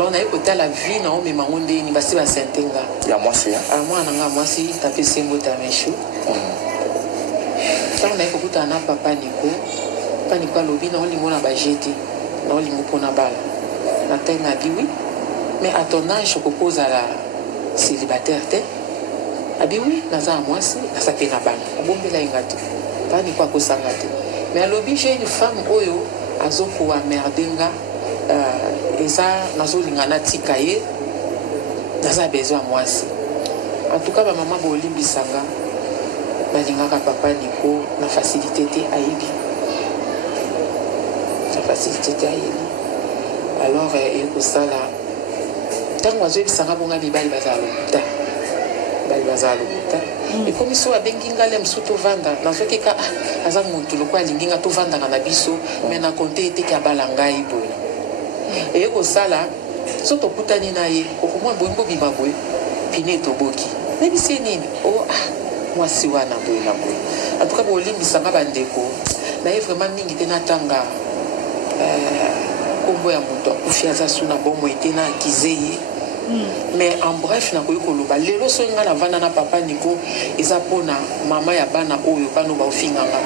Alors, on a écouté la vie, on a demandé ni basi ba sentenga. Ya moi c'est. Ah moi nanga moi si tapé sembo ta meshu. Ça on a écouté na papa Nico. Papa Nico lobi na on lingo na ba jeté. Na on lingo pona bala. Na taille na bi oui. Mais à ton âge, je propose à la célibataire te. Ah bi oui, naza moi si na sa pe na bana. Abombela ingati. Papa Nico ko sangate. Mais à lobi j'ai une femme oyo azoko wa merdenga. Et ça, nous avons tika ye, nous avons besoin de moi aussi. En tout cas, ma maman Bolim Bissanga, ma papa Nico, la facilité à Ibi. La facilité à Ibi. Alors, il y a ça là. Tant que nous avons Bissanga, nous avons Bali Bazalo. Bali Bazalo. Et comme ils sont à Benginga, les Msuto Vanda, dans ce cas, Azam Moutou, le quoi, Linginga, tout Vanda, dans la biso, mais n'a compté été Kabalanga Ibo. Et au sala, surtout Koutani naïe, au moins Bongo Bimaboué, Piné Toboki. Mais c'est nini? Oh, moi si wana boy na boy. En tout cas, pour l'imbi sanga bandeko, naïe vraiment ningi tena tanga, Kombo ya moto, Koufiaza suna bomo etena kizeye. Mais en bref, na koyo koloba, lelo so nga na vana na papa Nico, eza pona mama ya bana oyo bano ba ofinganga.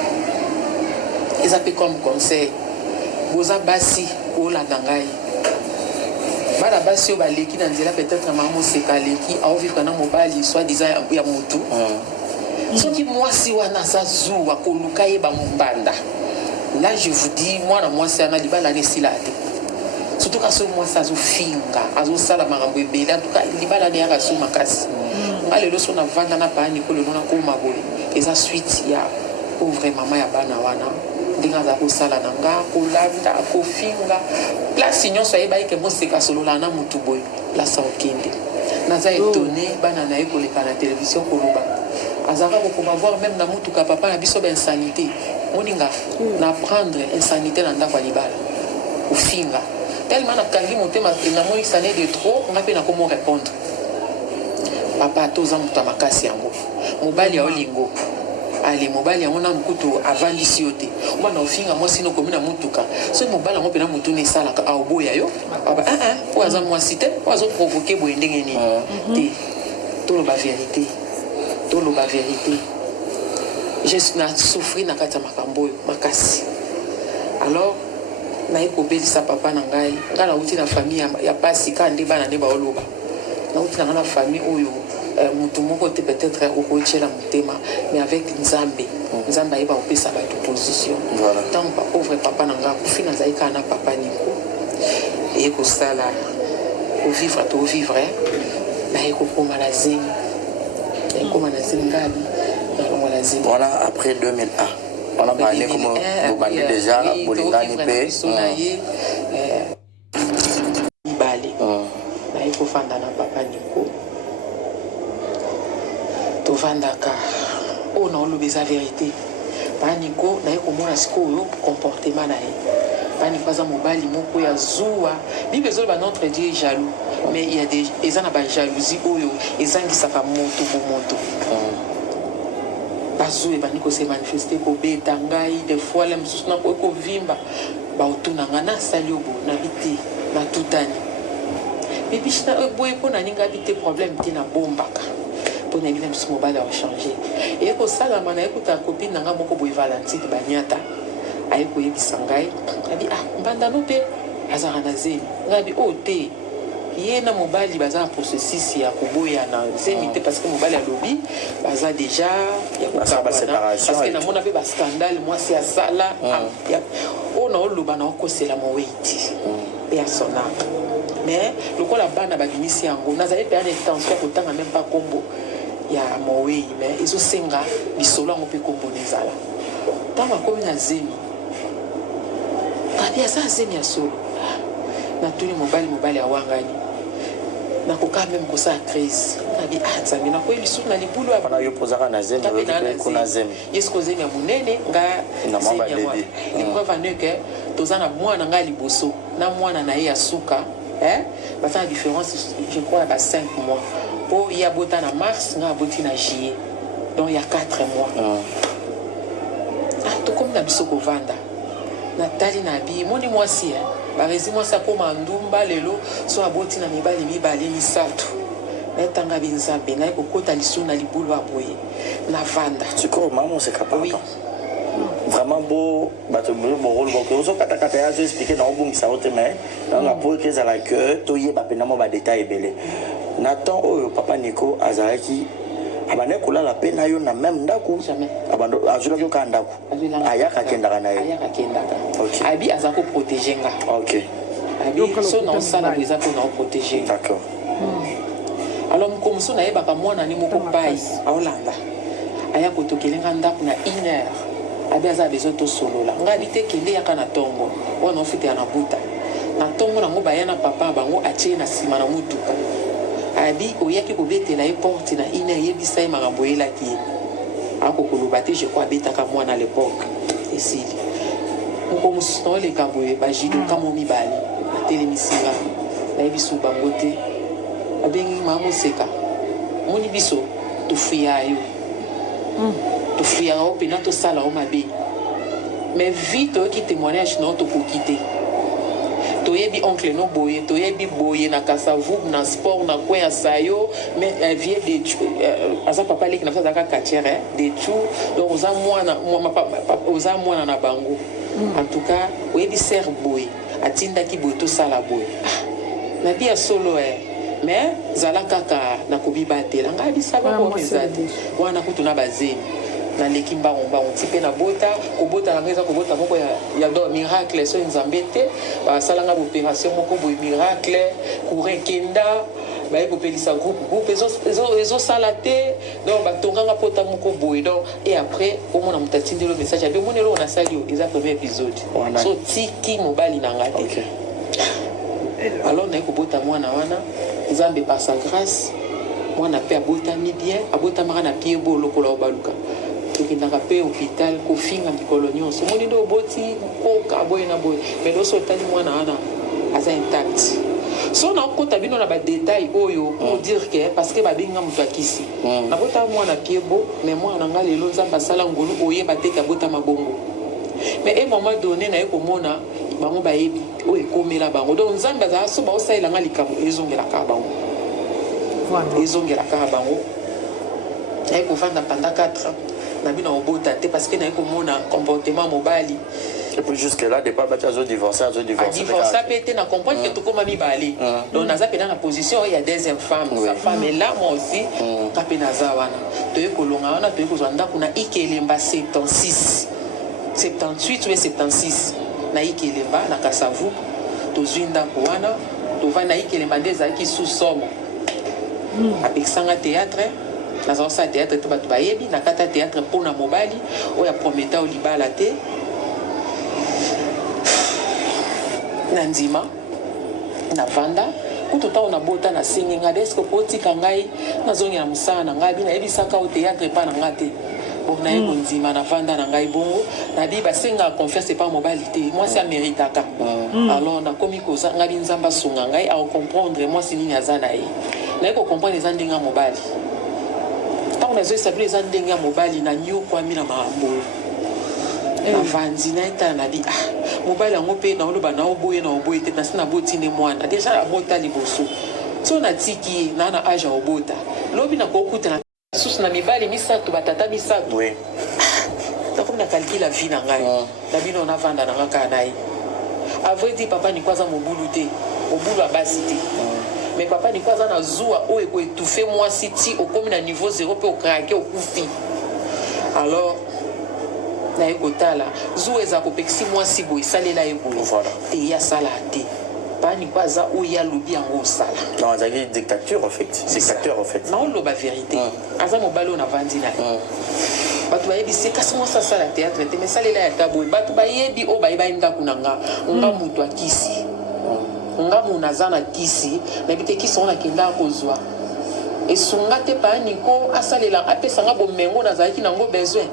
Eza pe comme conseil. Boza basi ola dangai bana basi o baleki na nzela peut-être maman seka leki a vivre na mobali soit disant ya mutu soki mwasi wana sa zuwa koluka ye ba mombanda. Là je vous dis moi na mwasi ana libala ne silate surtout ka so mwasi azo finga azo sala makambo ebele en tout cas libala ne ya so makasi ngale lo so na vanda na pa ni ko le nona ko mabole eza suite ya pauvre maman ya bana wana ndinga za kosala nanga kolanda kofinga place nyonso ayeba ke moseka solola na mutu boy place okende naza étonné bana na ekoleka na télévision koloba azaka kokoma voir même na mutu ka papa na biso ba insanité oninga na prendre insanité na ndako libala ofinga tellement na kangi motema na moi ça n'est de trop on a peine à comment répondre papa toza mutu makasi yango mobali ya olingo ali mobali yango na mukutu avandisi yo te mwana ofinga mwasi no komina mutuka so mobali yango pena mutu ne salaka aoboya yo aba oaza mwasi te oazo provoquer boye ndenge nini te toloba vérité toloba vérité je na souffrir na kati ya makambo oyo makasi alors naye kobelisa papa na ngai ngai nauti na famille ya pasi ka nde bana nde baoloba nauti na ngai na famille oyo mutu moko te peut-être okoyetela motema mais avec nzambe nzambe ayeba kopesa bato position ntango pauvre papa na ngai akufi nazali kaka na papa Nico eye kosala kovivre to ovivre naye kokoma na zemi ekoma na zemi ngabi nakongo na zemi voilà après 2001 on a parlé comme vous bandez déjà bolingani pe ibale naye kofanda na papa Nico tovandaka oyo naoloba eza vérité papa Nico naye komona sikoyo comportement na ye papa Nico aza mobali moko ya zuwa bible ezoloba notre dieu est jaloux mais il y a des eza na bajalousie oyo ezangisaka moto bomoto bazwi ebandi kose manifeste kobeta ngai des fois le mosusu nakoki kovimba baotunanga nasali obo nabi te natutani mebishina boye mpo na ninga abi te problème te nabombaka mpo na ebina mosusu mobali aochange eye kosalama naye kutaka kopine nanga moko boye valentine banyata aye koyebisa ngai abi mbandano mpe azaka na zemi ngai abi o te ye na mobali baza na processus ya koboya na zemi te parce que mobali alobi baza déjà ya kokabana parce que namona mpe bascandale mwasi asala oyo naoloba na okosela moweiti mpe asonaka mais lokola bana babimisi yango nazali mpe ana intention kotanga même pas kombo ya mowei mais ezosenga lisolo yango mpe kombo nezala ntango akomi na zemi kabi aza zemi ya solo natuni mobali awangani nakoka même kosala crise nabi nzambe nakoyebi susu na libulu wana yo pozaka na zemi kuna zemi yesko zemi ya monene nga zemi ya mwana lipreuve ane ke toza na mwana nga liboso na mwana na ye ya suka baza na différence je crois ya ba 5 mois po ye abota na mars nga aboti na juillet donc ya 4 mois tokomi na biso kovanda natali na bi moni mwasi barezi mwasi akoma ndumba lelo so aboti na mibali misato naetanga binzambe naye kokota lisu na libulu aboye na vanda sikoyo mama oseka papa oui. Vraiment beau bato bon rôle bon so kata ya zo expliquer na obungisa ote mais na po que ça la que to yeba pena mo ba détail belé Nathan oyo papa Nico azalaki abane kolala pe na yo na même ndako jamais abando azula ko ka ndako ayaka kendaka na ye okay abi azako protéger nga okay abi so na sala biza ko na protéger d'accord alors comme so na yeba ka mwana ni moko pai aolanda aya kotokelenga ndako na 1 heure abi aza besoin to solola nga habite kende yaka na tongo wana ofite ya na buta na tongo nango baya na papa bango atie na sima na mutuka abi oyaki kobetela ye porte na 1 heure yebisa ye makambo eyelaki ye akokoloba te je crois abetaka mwana à l'époque esili moko mosusu na oleka boye bajidoka mo mibale batelemisika nayebi so bango te abengi mama moseka moni biso tofuya yo tofuyaka o mpena tosala o mabe mais vi toyoki témoignage na o tokoki te toyebi oncle no boye toyebi boye na kasavu na sport na coin ya sayo mais vie de aza papa leki na biso azalaka katiere de tout donc oza mwana na bango en tout cas oyebi ser boye atindaki boye tosala boye nabi ya solo mais zala kaka na kobibatela ngai bisaba ko ezate wana kutu na bazeni na leki mbango ti pe na bota kobota na ngeza kobota moko ya do miracle so nzambe te basalanga opération moko boye miracle courir kenda baye kopelisa groupe ezosala te donc batonganga pota moko boye donc et après omona moto atindeli message abe monelo on asali eza premier épisode so tiki mobali na nga te alors naye kobota mwana wana nzambe par sa grâce mwana pe abotami bien abotamaka na pied bo lokola obaluka tokendaka pe hôpital kofinga mikolo nyonso omoni nde oboti koka boye na boye mais loso otali mwana wana aza intact so nakokota bino na badetail oyo pour dire que parce que babenga moto akisi nabota mwana pied bo mais mwana na nga lelo nzambe asala ngolu oyeba te ke abotama bongo mais un moment donné naye komona bango bayebi oyo ekomela bango donc nzambe azala so baosalelanga likambo ezongelaka bango ezongelaka bango naye kovanda pendant 4 ans na bino obota te parce que naye komona comportement mobali et puis jusque là départ bati divorcer pe te na comprendre que tokoma mibale donc naza pena na position il y a deuxième femme sa femme est là moi aussi kape naza wana toye kolonga wana toye kozwa ndako na Ikelemba 76 78 ou 76 na Ikelemba na Kasavu tozwi ndako wana tovanda na Ikelemba nde ezalaki sous-somme apekisanga théâtre nazalosala théâtre to bato bayebi na kata théâtre mpona mobali oyo aprometa olibala te na ndima na vanda kutu ntango nabota nasengi ngai deske kotika ngai nazongela mosala na ngai bi nayebisaka o théâtre epa na ngai te bon naye kondima na vanda na ngai bongo nabi basengaka confiance epa mobali te mwasi ameritaka alors nakomi kozanga bi nzambe asunga ngai aocomprendre mwasi nini aza na ye naye kocomprendre eza ndenge ya mobali ntango nazoesabili eza ndenge ya mobali na nyokwami na makambo navandi naetala nabi mobali yango mpe naoloba naoboye te nasi nabotine mwana deja abota liboso so natiki ye naa na age ya obota lobi nakokutana susu na mibali misato batata misato nakomi na calcule vie na ngai na bino navanda na nga kaka na ye avrai di papa niko aza mobulu te mobulu abasi te mais papa niko aza na zuwa oyo ekoetufe mwasi ti okomi na niveau 0 mpe okrake okufi alors naye kotala zuwa eza kopekisi mwasi boye esalela ye boye te ye asala te pani ko aza oyo alobi yango osala azalaki dictature en fait naoloba vérité aza mobali oyo navandi na ye bato bayebisi kasi mwasi asala théâtre te mais esalela ya ta boye bato bayebi oyo bayebaki ndako na nga nga moto akisi nga mona aza na kisi nayebi te kisi ngo nakendaka kozwa esunga te paniko asalela apesanga bomengo nazalaki nango besoin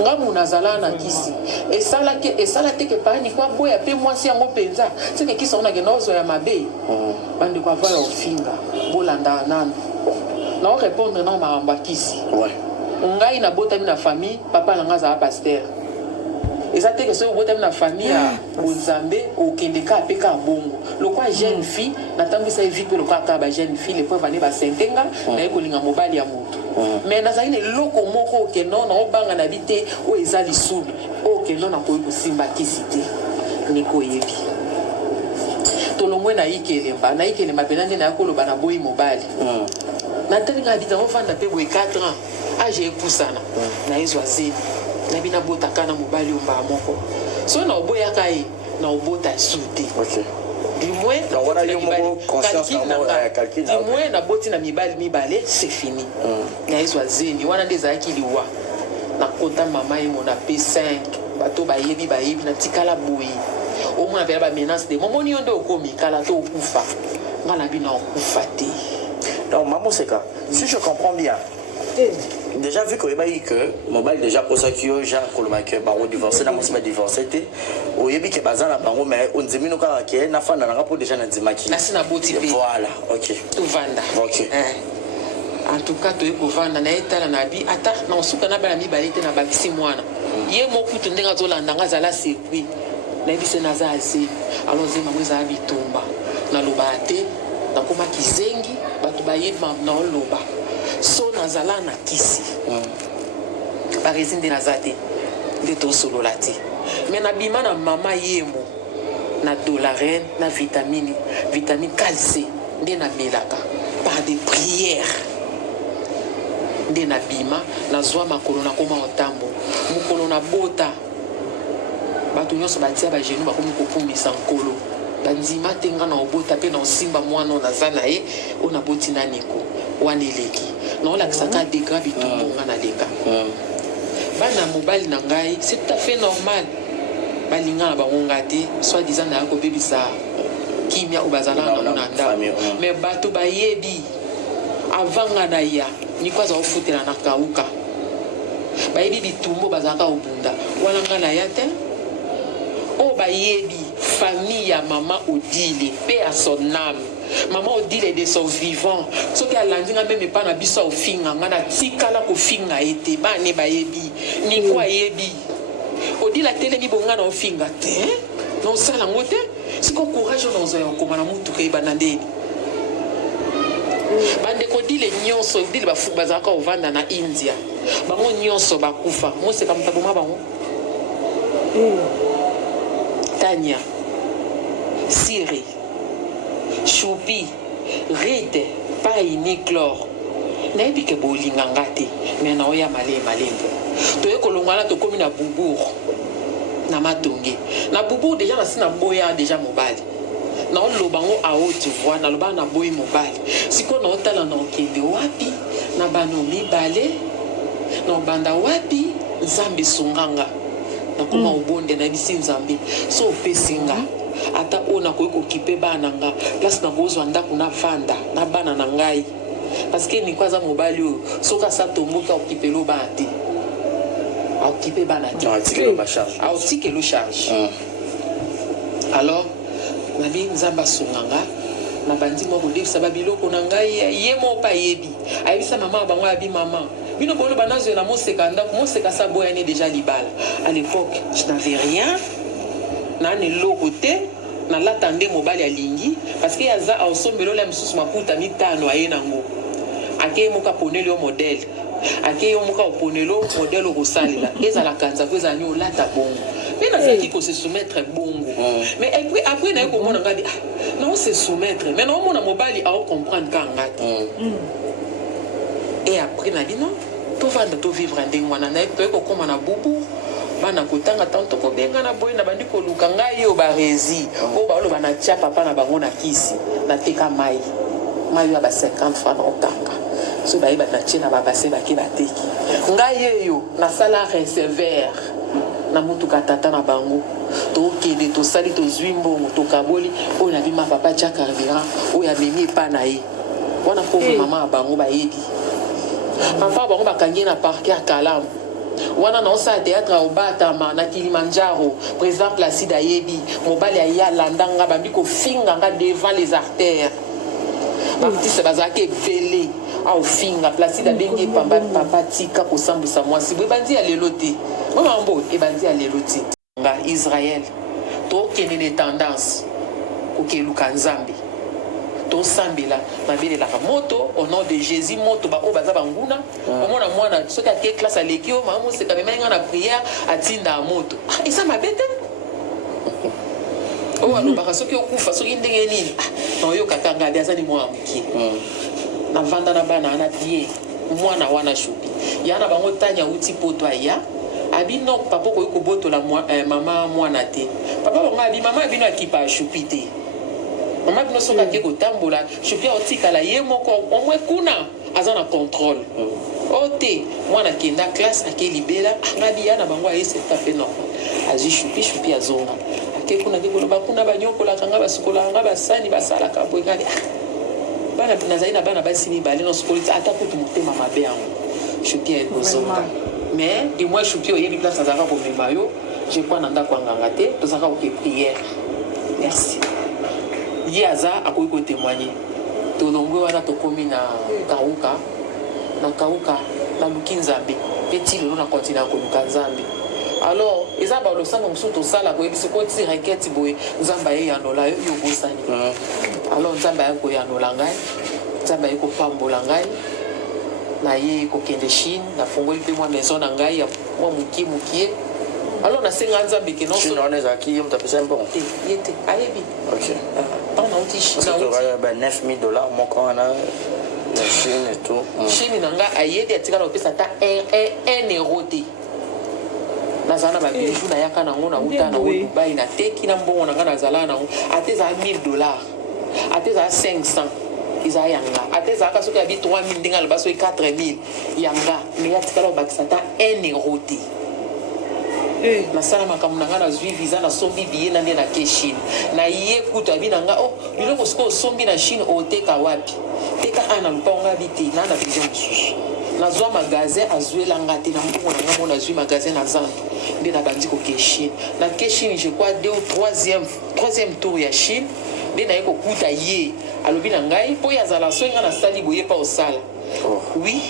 nga mona azala na kisi esala te ke paniko aboya mpe mwasi yango mpenza seke kisi ngo nakenda ozwa ya mabe bandeko ava ya ofinga bolanda nano naorépondre na makambo ya kisi ngai nabotami na famille papa na nga azala paster eza te ke soki obotami na famille ya bonzambe okende ka mpe ka bongo lokwa jeune fille natambwisa ye vie mpe lokwa kaka ba jeune fille lepo evane basentenga naye kolinga mobali ya moto mais nazali na eloko moko okendo naobanga na bi te oyo eza lisulu oyo okendo nakoki kosimba kisi te nikoyebi tolongwe nayiki elemba mpena nde naya koloba na boyi mobali natalinga na bitango ofanda mpe boye 4 ans age epusana nayezwa zeli nabi nabotaka na mobali oyo mbaa moko so na oboyaka ye na obota esu te du moins naboti na mibale c'est fini nayezwa zeli wana nde ezalaki liwa nakota mama ye mona P5 bato bayebi natikala boye omona pela bamenace de momoni yo nde okomi kala to okufa nga na bino okufa te. Donc maman Seka, si je comprends bien déjà vu que mobile déjà pour ça que j'ai que baro divorcé na mosima divorcé te oyebi ke bazana bango mais on dit mino ka ke na fana na déjà na dimaki na sina boti pe voilà OK tout vanda OK en tout cas to ekovanda na etala na bi ata na osuka na bana mibale te na bakisi mwana ye mokutu ndenga zolanda nga zala sepui na bise na za asi alors zema mweza bitumba na loba te na koma kizengi batu bayeba na loba so nazala na kisi par exemple na zate de to solo lati mais na bima na mama yemo na dolarine na vitamine calcium nde na melaka par des prières nde na bima na zwa makolo na koma otambo mukolo na bota bato nyonso batia ba genou bakomi kopumisa nkolo bandima tenga na obota pe na osimba mwana onaza na ye ona boti na niko wana eleki na olakisaka degra bitumbonga na leka bana mobali na ngai c'est tout à fait normal balinga na bango nga te soit disant na kobebisa kimia o bazala na nanda mais bato bayebi avanga na ya ni kwaza ofutela na kauka bayebi bitumbo bazaka obunda wana nga na ya te o bayebi famille ya mama Odile paix à son âme maman Odile de son vivant soki alandi nga meme pa na biso ofinga nga na tikala kofinga ete bane bayebi ni kwa yebi Odile atelemi bonga na ofinga te na osala ngo te siko courage na ozoya okoma na mutuka ebanda ndeni bandeko Odile nyonso Odile bafu bazalaka ovanda na India bango nyonso bakufa moseka mutaboma bango Tania, Siri, Choupi, Rite, Pai, Niklor. Nayebi ke bolinga ngate, mais na oya malembo. Toye kolongala to komi na Bubour. Na Matonge. Na Bubour déjà na sina boya déjà mobali. Na lobango a haute voix na loba na boy mobali. Siko na otala na okende wapi na bano mibale na banda wapi Nzambe sunganga. Na kuma obonde na bisi Nzambe so pesinga ata ona ko kipe bana nga place na kozwa ndako na fanda na bana na ngai parce que ni kwaza mobali o soka sa tomboka okipelo bate okipe bana ti autike charge alors na bi Nzamba sunganga na bandi moko devisa babiloko na ngai ye mo pa yebi ayebisa mama bango ya bi mama bino bolo banazo na moseka ndako moseka sa boyane déjà libala à l'époque je n'avais rien na ne lokote na latande mobali alingi parce que yaza osombelo la msusu maputa mitano aye nango ake moka ponelo modèle ake yo moka ponelo modèle ko salela ezala kanza ko ezala nyo lata bongo mais na zaki ko se soumettre bongo mais après na ko mona ngadi non se soumettre mais na mona mobali a comprendre kangati et après na bino to vanda to vivre ndenge wana na to ko koma na bubu bana kotanga tanto ko benga na boy na bandi ko luka ngai yo ba rezi o ba lo bana tia papa na bango na kisi na teka mai ya ba 50 francs okanga so ba na tia na ba base ba ke ba teki ngai yo na sala recevoir na mutu katata na bango to kende to sali to zwimbo to kaboli o na bima papa tia carburant o ya memi pa na ye wana pauvre mama bango ba yedi papa bango bakangi na parquet à Kalam wana na osa théâtre au Batama na Kilimanjaro président Placide Ayebi mobali aya landanga bambi ko finga nga devant les artères baptiste bazaki velé au finga Placide bengi pamba papa tika ko sambisa mwasi bwe bandi ya leloti mama mbo e bandi ya leloti nga Israël to kenene tendance oke luka nzambe to sambela mabelelaka moto au nom de Jésus moto ba o baza banguna omona mwana soki ake classe aleki o mama moseka memenga na prière atinda moto eza mabete o alobaka soki okufa soki ndenge nini na oyokaka ngabi aza ni mwana mokie na vanda na bana ana bien mwana wana shupi yana bango tanya uti poto aya abino papa ko kobotola mama mwana te papa bango abi mama abino akipa shupi te mama bino soka ke kotambola shupi otikala ye moko omwe kuna aza na contrôle ote mwana kenda classe ake libela ngabi yana bango ayese tape non azi shupi azonga ake kuna ke koloba kuna banyokola kanga basikola nga basani basala ka boy ngabi bana nazali na bana basi mibale no skoli ata kutu motema mabe yango shupi ya ekozonga mais du moins shupi oyebi place azalaka komema yo je crois na ndako anganga te tozalaka koke prière merci ye aza akoki kotémoigner tolongwe wana tokomi na kauka naluki nzambe mpe ti lelo na kontinue koluka nzambe alors eza balosango mosusu tosala koyebisi koti requête boye nzambe aye yanola yo yobosani alors nzambe aye koyanola ngai nzambe aye kopambola ngai naye kokende Chine nafungoli mpe mwa maison na ngai ya mwa mokie alors nasenga nzambe ke nonezalaki yo moto apesa mbongo te ye te ayebi ntango nauti $9,000 moko wana na Chine et tout Chine na ngai ayebi atikala kopesa ata 1 euro te nazala na babiju nayaka nango nauta nango Dubai nateki na mbongo na ngai nazala nango ate ezala $1,000 ate ezala 500 eza yanga ate ezalaka soki abi 3000 ndenge aloba soki 4000 yanga me atikala kobakisa ata 1 euro te nasala makambo na ngai nazwi visa nasombi biye na nde nake Chine na ye kutu abi na ngai biloko soki osombi na Chine oteka wapi teka na lupango ngai abi te na vision mosusu nazwa magasin azwelanga te na mbongo na ngai mo nazwi magasin na zando nde nabandi koke Chine nake Chine je crois 2 ou 3e tour ya Chine nde naye kokuta ye alobi na ngai mpo ye azala so ngai nasali boye pa osala oui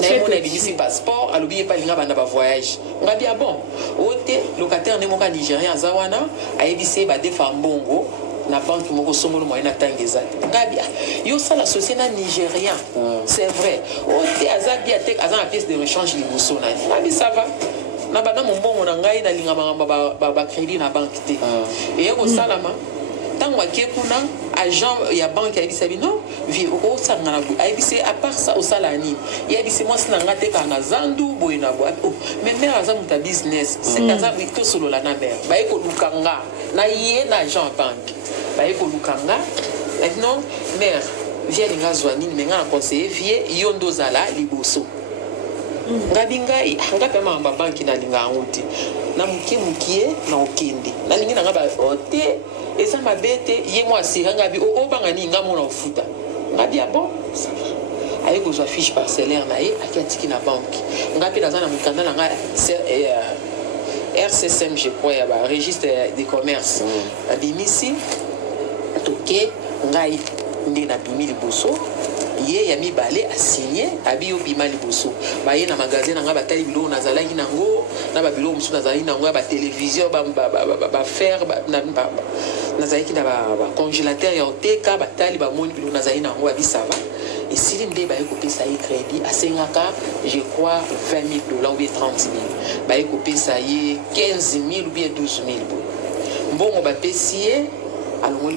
naye mona ebimisi passeport alobi ye pa alinga banda bavoyage ngai bia bon ote locataire nde moko ya nigérien aza wana ayebisi ye badefa mbongo na banque moko songolo moyen na ntango eza te ngai bia yo osala socie na nigérien c'est vrai ote aza bia te aza na pièce de rechange liboso na ye ngai bi ça va na banda mombongo na ngai nalinga makambo bacrédit na banque te eye kosalama ntango ake kuna agent ya banque ayebisa bi non vie okosanga na boye ayebisi à part ça osala nini yebisi mwasi na ngai tekaka na zandu boye na boye mais mare aza moto ya business seke aza tosolola na mare baye koluka nga na ye na agent ya banque baye koluka nga maintenant mare vie alinga azwa nini me ngai na conseiller vie yo nde ozala liboso ngabi ngai mpe makambo ya banki nalinga yango te na mokie na okende nalingi na ngai ote eza mabe te ye mo asira ngabi obanga nini ngai mona ofuta ngabi ya bon aye kozwa fiche parcellaire na ye aki atiki na banke ngai mpe naza na mokanda na ngai RCSM je crois ya baregistre de commerce abimisi toke ngai nde nabimi liboso ye ya mibale asigné abi obima liboso baye na magasin na ngai batali biloko nazalaki nango na babiloko mosusu nazalaki nango ya batelevizio bafer nazalaki na bacongélateur ya oteka batali bamoni biloko nazalaki nango babisava esili nde baye kopesa ye crédit asengaka je crois $20,000 ou bien 30,000 baye kopesa ye 15,000 ou bien 12,000 boye mbongo bapesi ye alongoli